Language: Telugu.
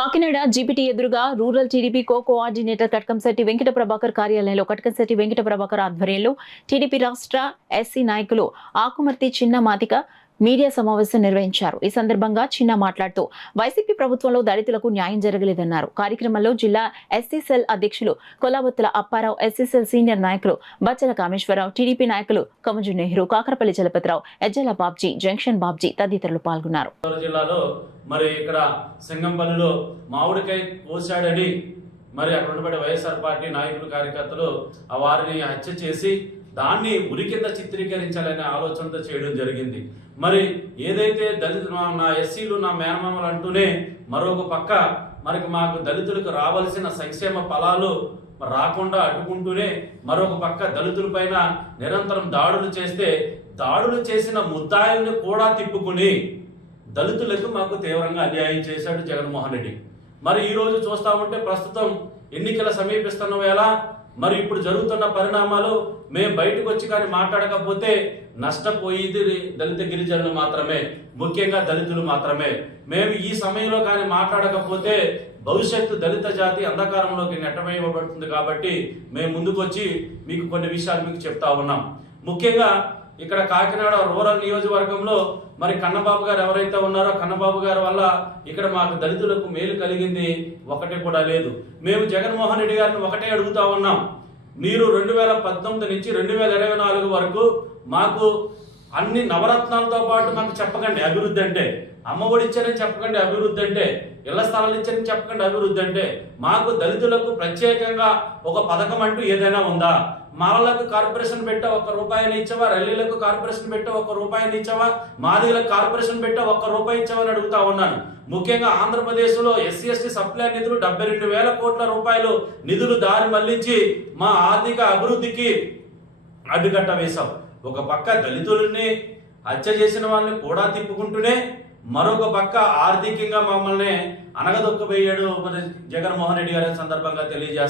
కాకినాడ జీపీటీ ఎదురుగా rural TDP coordinator Katkamsetti Venkata Prabhakar కార్యాలయంలో కట్కంశెట్టి వెంకట ప్రభాకర్ ఆధ్వర్యంలో టీడీపీ రాష్ట్ర ఎస్సీ నాయకులు ఆకుమర్తి చిన్న మాతిక మీడియా సమావేశం నిర్వహించారు. ఈ సందర్భంగా చిన్న మాట్లాడుతూ వైసీపీ ప్రభుత్వంలో దళితులకు న్యాయం జరగలేదన్నారు. కార్యక్రమంలో జిల్లా ఎస్సీ సెల్ అధ్యక్షులు Kollabothula Apparao, SC cell senior నాయకులు బచ్చల కామేశ్వరరావు, టీడీపీ నాయకులు కమజు నెహ్రూ, కాకరపల్లి చలపతిరావు, ఎజ్జల బాబ్జీ, జంక్షన్ బాబ్జీ తదితరులు పాల్గొన్నారు. మరి ఇక్కడ సింగంపల్లిలో మామిడికాయ కోసాడని మరి అక్కడ ఉన్నటువంటి వైఎస్ఆర్ పార్టీ నాయకులు కార్యకర్తలు వారిని హత్య చేసి దాన్ని ఉరి కింద చిత్రీకరించాలనే ఆలోచనతో చేయడం జరిగింది. మరి ఏదైతే దళితులు నా ఎస్సీలు నా మేనమామలు అంటూనే మరొక పక్క మాకు దళితులకు రావాల్సిన సంక్షేమ ఫలాలు రాకుండా అడ్డుకుంటూనే మరొక పక్క దళితులపైన నిరంతరం దాడులు చేస్తే దాడులు చేసిన ముద్దాయిల్ని కూడా తిప్పుకుని దళితులకు మాకు తీవ్రంగా అన్యాయం చేశాడు జగన్మోహన్ రెడ్డి. మరి ఈ రోజు చూస్తా ఉంటే ప్రస్తుతం ఎన్నికల సమీపిస్తున్న వేళ మరి ఇప్పుడు జరుగుతున్న పరిణామాలు మేము బయటకు వచ్చి కానీ మాట్లాడకపోతే నష్టపోయేది దళిత గిరిజనులు మాత్రమే, ముఖ్యంగా దళితులు మాత్రమే. మేము ఈ సమయంలో కానీ మాట్లాడకపోతే భవిష్యత్తు దళిత జాతి అంధకారంలోకి నెట్టవేయబడుతుంది. కాబట్టి మేము ముందుకొచ్చి మీకు కొన్ని విషయాలు మీకు చెప్తా ఉన్నాం. ముఖ్యంగా ఇక్కడ కాకినాడ రూరల్ నియోజకవర్గంలో మరి కన్నబాబు గారు ఎవరైతే ఉన్నారో కన్నబాబు గారి వల్ల ఇక్కడ మాకు దళితులకు మేలు కలిగింది ఒకటి కూడా లేదు. మేము జగన్మోహన్ రెడ్డి గారిని ఒకటే అడుగుతా ఉన్నాం, మీరు 2019 నుంచి 2024 వరకు మాకు అన్ని నవరత్నాలతో పాటు మాకు చెప్పకండి అభివృద్ధి అంటే, అమ్మఒడి ఇచ్చారని చెప్పకండి అభివృద్ధి అంటే, ఇళ్ల స్థలాలు ఇచ్చారని చెప్పకండి అభివృద్ధి అంటే, మాకు దళితులకు ప్రత్యేకంగా ఒక పథకం అంటూ ఏదైనా ఉందా? మాలలకు కార్పొరేషన్ పెట్టా ₹1 ఇచ్చావా? రల్లీలకు కార్పొరేషన్ పెట్టా ₹1 ఇచ్చావా? మాదిగలకు కార్పొరేషన్ పెట్టా ₹1 ఇచ్చావా అని అడుగుతా ఉన్నాను. ముఖ్యంగా ఆంధ్రప్రదేశ్ లో ఎస్సీ ఎస్టీ సప్లై నిధులు 72,000 కోట్ల రూపాయలు నిధులు దారి మళ్లించి మా ఆర్థిక అభివృద్ధికి అడ్డుకట్ట వేశాం. ఒక పక్క దళితులని హత్య చేసిన వాళ్ళని కూడా తిప్పుకుంటూనే మరొక పక్క ఆర్థికంగా మమ్మల్ని అనగదొక్కబోయాడు జగన్మోహన్ రెడ్డి గారి సందర్భంగా తెలియజేస్తారు.